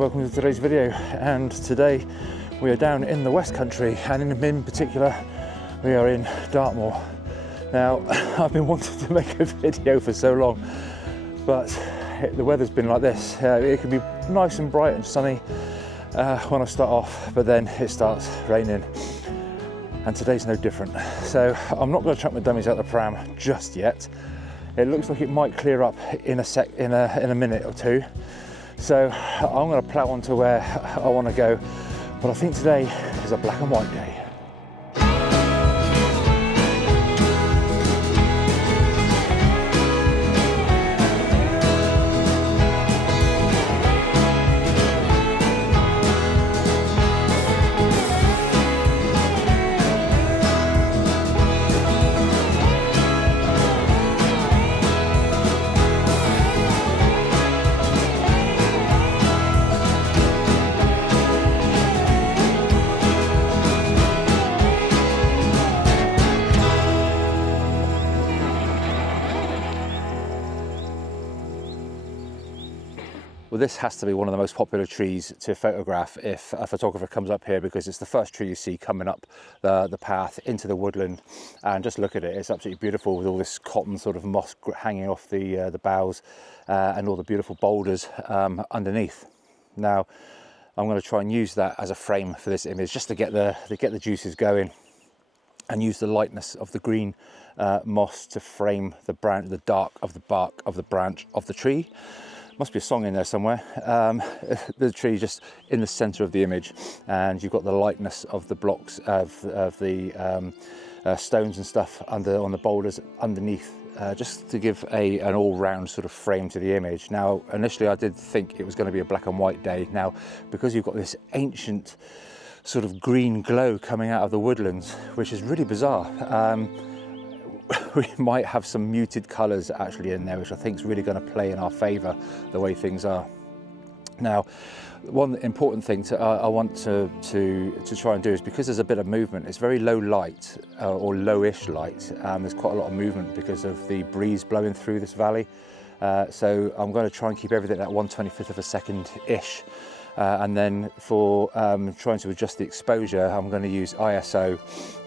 welcome to today's video. And today we are down in the West Country, and in particular we are in Dartmoor. Now I've been wanting to make a video for so long, but the weather's been like this. It can be nice and bright and sunny when I start off, but then it starts raining, and today's no different. So I'm not going to chuck my dummies out the pram just yet. It looks like it might clear up in a minute or two. So I'm going to plough on to where I want to go, but I think today is a black and white day. Well, this has to be one of the most popular trees to photograph if a photographer comes up here, because it's the first tree you see coming up the path into the woodland. And just look at it, it's absolutely beautiful with all this cotton sort of moss hanging off the boughs and all the beautiful boulders underneath. Now, I'm going to try and use that as a frame for this image, just to get the juices going, and use the lightness of the green moss to frame the dark of the bark of the branch of the tree. Must be a song in there somewhere. The tree just in the center of the image, and you've got the lightness of the blocks of the stones and stuff on the boulders underneath, just to give an all-round sort of frame to the image. Now, initially I did think it was going to be a black and white day. Now, because you've got this ancient sort of green glow coming out of the woodlands, which is really bizarre, we might have some muted colours actually in there, which I think is really going to play in our favour, the way things are. Now, one important thing I want to try and do is, because there's a bit of movement, it's very low light or lowish light. There's quite a lot of movement because of the breeze blowing through this valley. So I'm going to try and keep everything at 1/25 of a second-ish. And then for trying to adjust the exposure, I'm going to use ISO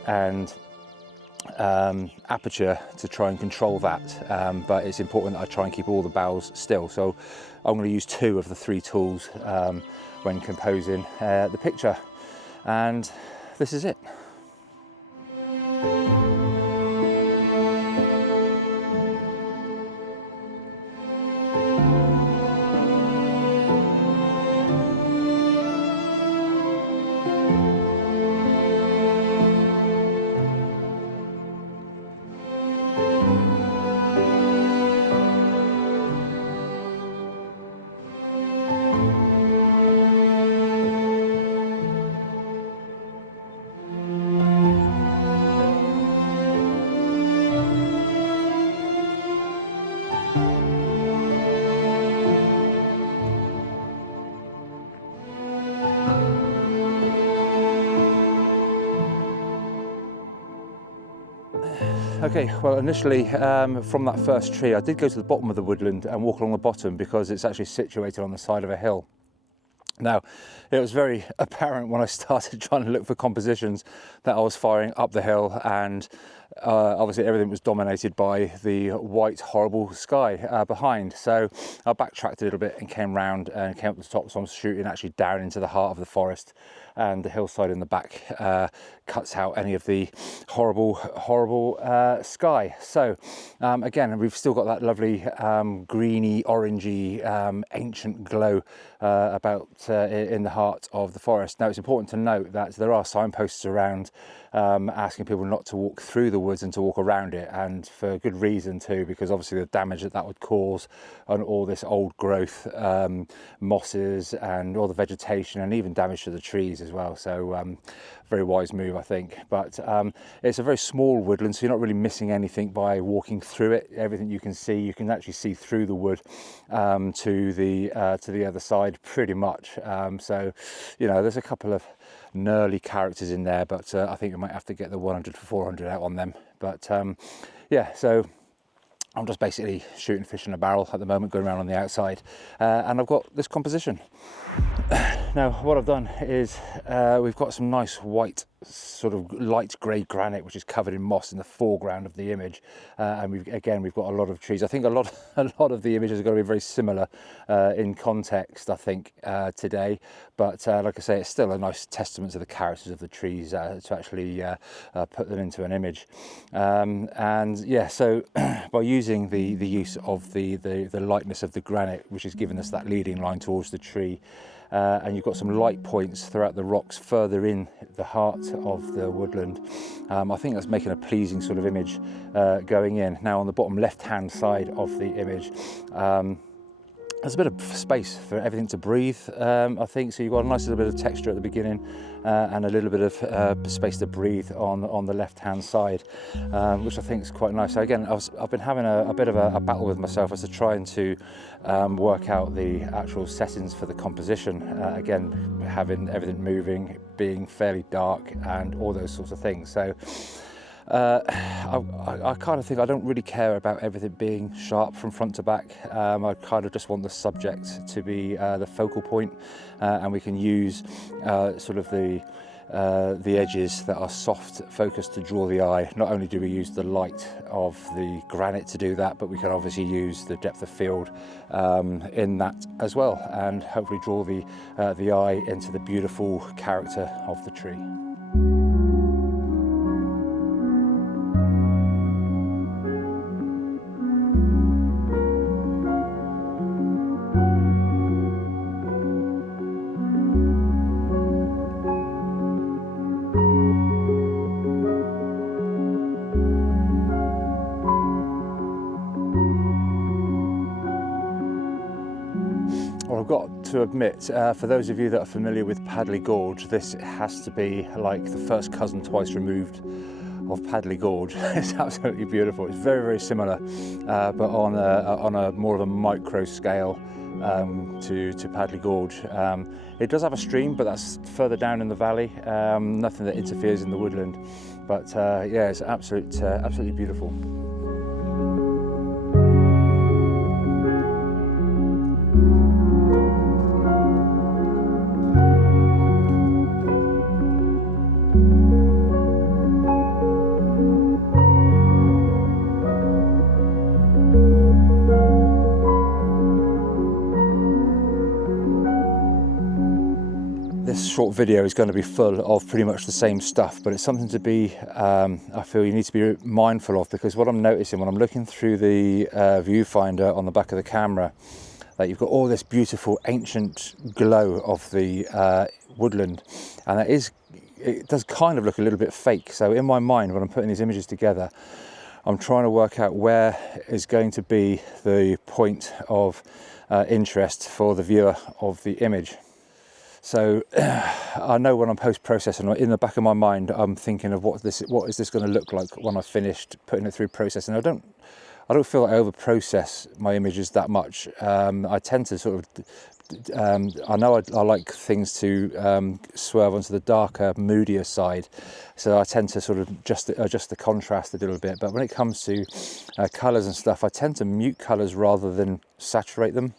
and aperture to try and control that, but it's important that I try and keep all the boughs still. So I'm going to use 2 of the 3 tools when composing the picture, and this is it. Okay, well, initially from that first tree I did go to the bottom of the woodland and walk along the bottom, because it's actually situated on the side of a hill. Now, it was very apparent when I started trying to look for compositions that I was firing up the hill, and obviously everything was dominated by the white horrible sky behind. So I backtracked a little bit and came round and came up the top, so I'm shooting actually down into the heart of the forest, and the hillside in the back cuts out any of the horrible sky. So again, we've still got that lovely greeny orangey ancient glow about in the heart of the forest. Now, it's important to note that there are signposts around asking people not to walk through the woods and to walk around it, and for good reason too, because obviously the damage that would cause on all this old growth mosses and all the vegetation, and even damage to the trees as well. So very wise move, I think. But it's a very small woodland, so you're not really missing anything by walking through it. Everything you can actually see through the wood to the other side pretty much. So, you know, there's a couple of knarley characters in there, but I think we might have to get the 100 for 400 out on them. But yeah, so I'm just basically shooting fish in a barrel at the moment, going around on the outside, and I've got this composition. Now what I've done is we've got some nice white sort of light grey granite which is covered in moss in the foreground of the image, and we've got a lot of trees. I think a lot of the images are going to be very similar in context, I think, today, but like I say, it's still a nice testament to the characters of the trees to actually put them into an image. And yeah, so by using the use of the lightness of the granite, which has given us that leading line towards the tree, and you've got some light points throughout the rocks further in the heart of the woodland. I think that's making a pleasing sort of image going in. Now on the bottom left hand side of the image, there's a bit of space for everything to breathe, I think. So you've got a nice little bit of texture at the beginning and a little bit of space to breathe on the left-hand side, which I think is quite nice. So again, I've been having a bit of a battle with myself as to trying to work out the actual settings for the composition. Again, having everything moving, being fairly dark and all those sorts of things. So I kind of think I don't really care about everything being sharp from front to back. I kind of just want the subject to be the focal point, and we can use sort of the edges that are soft focused to draw the eye. Not only do we use the light of the granite to do that, but we can obviously use the depth of field in that as well, and hopefully draw the eye into the beautiful character of the tree. Well, I've got to admit, for those of you that are familiar with Padley Gorge, this has to be like the first cousin twice removed of Padley Gorge. It's absolutely beautiful. It's very, very similar, but on a more of a micro scale to Padley Gorge. It does have a stream, but that's further down in the valley. Nothing that interferes in the woodland, but yeah, it's absolutely beautiful. This short video is going to be full of pretty much the same stuff, but it's something to be, I feel you need to be mindful of, because what I'm noticing when I'm looking through the viewfinder on the back of the camera, that you've got all this beautiful ancient glow of the woodland, and it does kind of look a little bit fake. So in my mind, when I'm putting these images together, I'm trying to work out where is going to be the point of interest for the viewer of the image. So I know when I'm post-processing, in the back of my mind, I'm thinking of what is this going to look like when I've finished putting it through processing. I don't feel like I over-process my images that much. I tend to sort of, I know I like things to swerve onto the darker, moodier side, so I tend to sort of adjust the contrast a little bit. But when it comes to colours and stuff, I tend to mute colours rather than saturate them.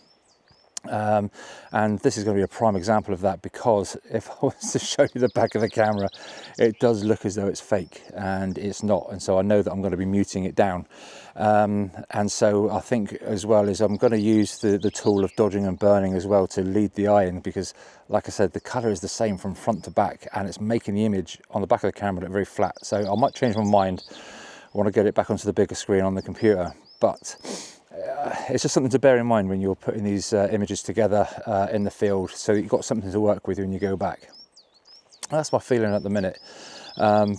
And this is going to be a prime example of that, because if I was to show you the back of the camera, it does look as though it's fake, and it's not, and so I know that I'm going to be muting it down. And so I think as well is I'm going to use the tool of dodging and burning as well to lead the eye in, because like I said, the colour is the same from front to back, and it's making the image on the back of the camera look very flat. So I might change my mind. I want to get it back onto the bigger screen on the computer, but it's just something to bear in mind when you're putting these images together in the field, so that you've got something to work with when you go back. That's my feeling at the minute,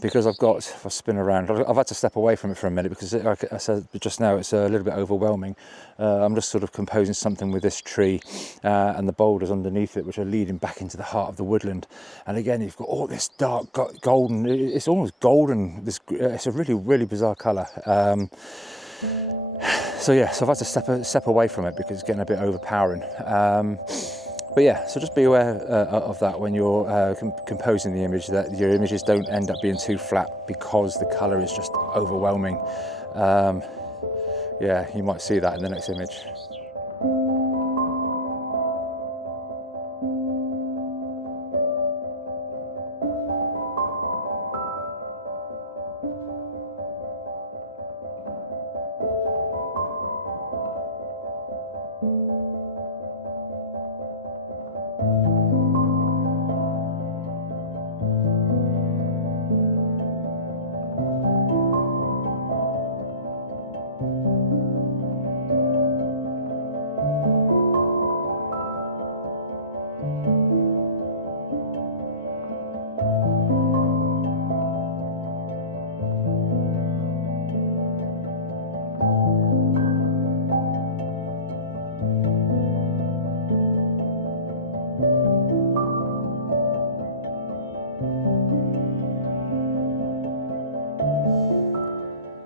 because if I spin around, I've had to step away from it for a minute, because like I said just now, it's a little bit overwhelming. I'm just sort of composing something with this tree and the boulders underneath it, which are leading back into the heart of the woodland. And again, you've got all this dark golden, it's almost golden, it's a really, really bizarre colour. So yeah, so I've had to step away from it because it's getting a bit overpowering. But yeah, so just be aware of that when you're composing the image, that your images don't end up being too flat because the colour is just overwhelming. yeah, you might see that in the next image.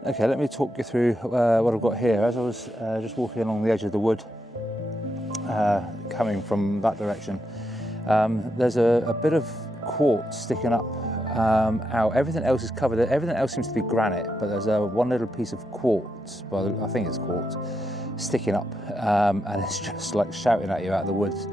Okay, let me talk you through what I've got here. As I was just walking along the edge of the wood, coming from that direction, there's a bit of quartz sticking up out. Everything else is covered. Everything else seems to be granite, but there's one little piece of quartz, well, I think it's quartz, sticking up, and it's just like shouting at you out of the woods.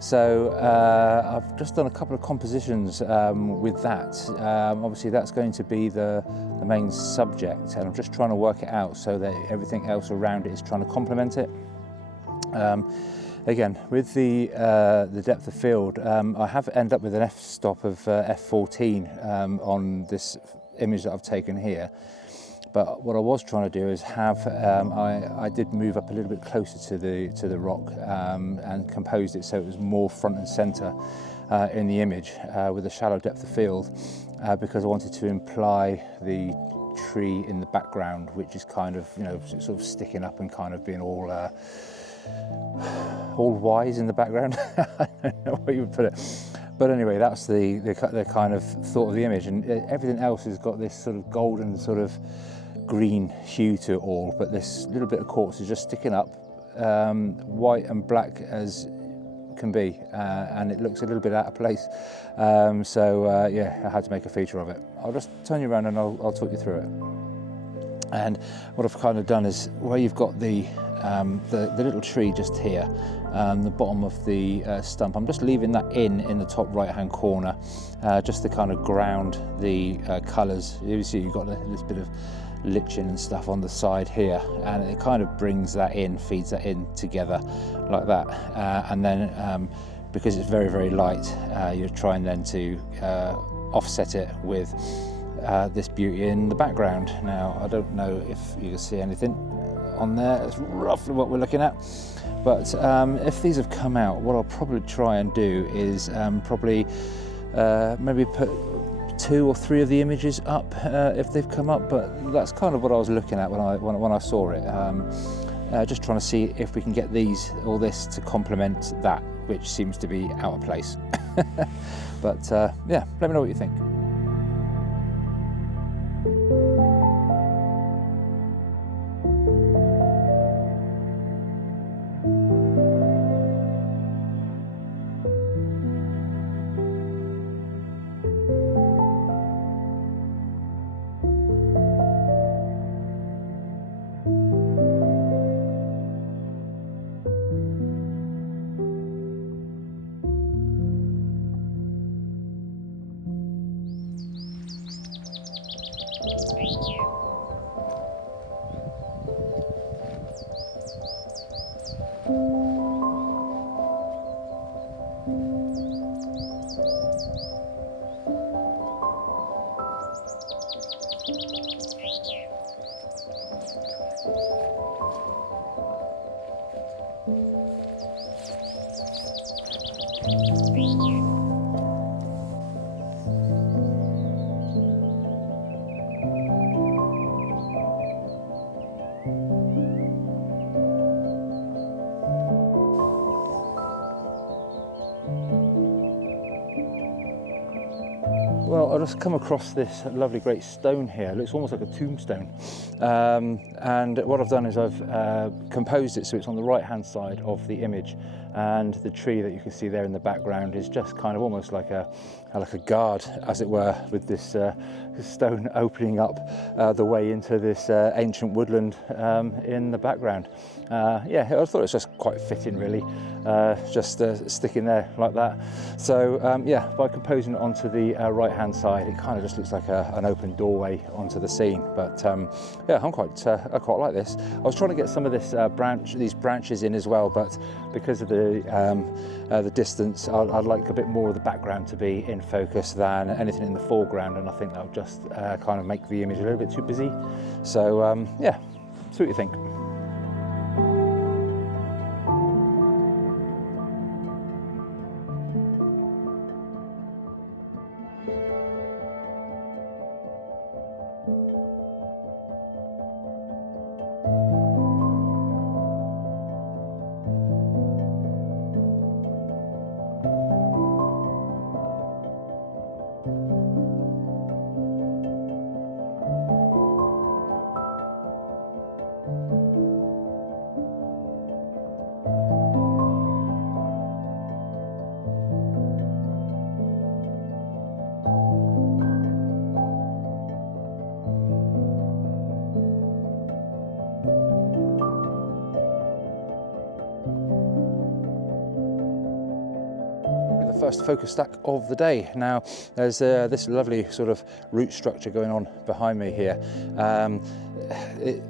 So I've just done a couple of compositions with that. Obviously that's going to be the main subject, and I'm just trying to work it out so that everything else around it is trying to complement it. Again, with the depth of field, I have ended up with an f-stop of f14 on this image that I've taken here. But what I was trying to do is have, I did move up a little bit closer to the rock and composed it so it was more front and center in the image with a shallow depth of field, because I wanted to imply the tree in the background, which is kind of, you know, sort of sticking up and kind of being all wise in the background. I don't know what you would put it. But anyway, that's the kind of thought of the image, and everything else has got this sort of golden sort of green hue to it all, but this little bit of quartz is just sticking up, white and black as can be, and it looks a little bit out of place. Yeah, I had to make a feature of it. I'll just turn you around and I'll talk you through it. And what I've kind of done is, where you've got the little tree just here, the bottom of the stump, I'm just leaving that in the top right hand corner, just to kind of ground the colours. You see you've got this bit of lichen and stuff on the side here, and it kind of brings that in, feeds that in together like that, and then because it's very, very light, you're trying then to offset it with this beauty in the background. Now, I don't know if you can see anything on there. It's roughly what we're looking at, but if these have come out, what I'll probably try and do is maybe put 2 or 3 of the images up if they've come up, but that's kind of what I was looking at when I saw it. Just trying to see if we can get all this to complement that, which seems to be out of place. But yeah, let me know what you think. Well, I just come across this lovely great stone here. It looks almost like a tombstone. And what I've done is I've composed it so it's on the right hand side of the image, and the tree that you can see there in the background is just kind of almost like a guard, as it were, with this, because stone opening up the way into this ancient woodland in the background. Yeah, I thought it was just quite fitting really, just sticking there like that. So yeah, by composing it onto the right hand side, it kind of just looks like an open doorway onto the scene. But yeah, I quite like this. I was trying to get some of this these branches in as well, but because of the distance, I'd like a bit more of the background to be in focus than anything in the foreground, and I think that would just kind of make the image a little bit too busy. So yeah, see what you think. First focus stack of the day. Now there's this lovely sort of root structure going on behind me here.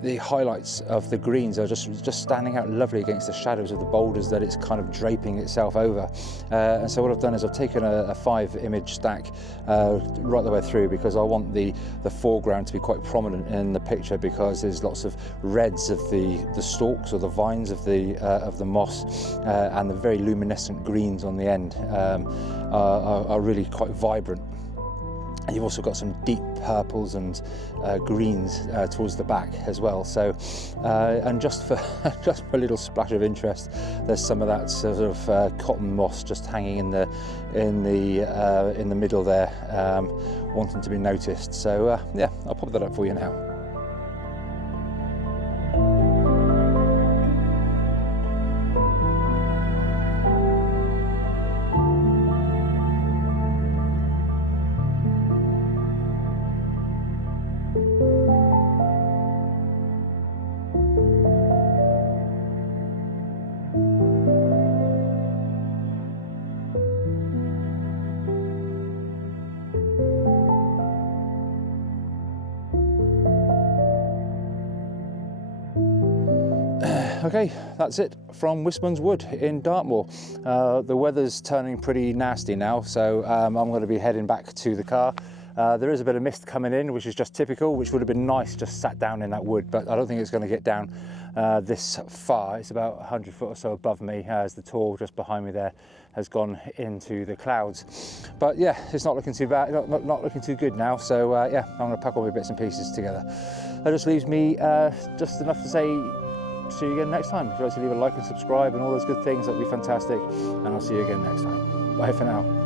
The highlights of the greens are just standing out lovely against the shadows of the boulders that it's kind of draping itself over. And so what I've done is I've taken a 5 image stack right the way through, because I want the foreground to be quite prominent in the picture, because there's lots of reds of the stalks or the vines of the moss, and the very luminescent greens on the end are really quite vibrant. And you've also got some deep purples and greens towards the back as well. So, and just for a little splash of interest, there's some of that sort of cotton moss just hanging in the middle there, wanting to be noticed. So yeah, I'll pop that up for you now. Okay, that's it from Wistmans Wood in Dartmoor. The weather's turning pretty nasty now, so I'm going to be heading back to the car. There is a bit of mist coming in, which is just typical, which would have been nice just sat down in that wood, but I don't think it's going to get down this far. It's about 100 foot or so above me, as the tor just behind me there has gone into the clouds. But yeah, it's not looking too bad, not looking too good now, so yeah, I'm going to pack all my bits and pieces together. That just leaves me just enough to say see you again next time. If you'd like to leave a like and subscribe and all those good things, that'd be fantastic. And I'll see you again next time. Bye for now.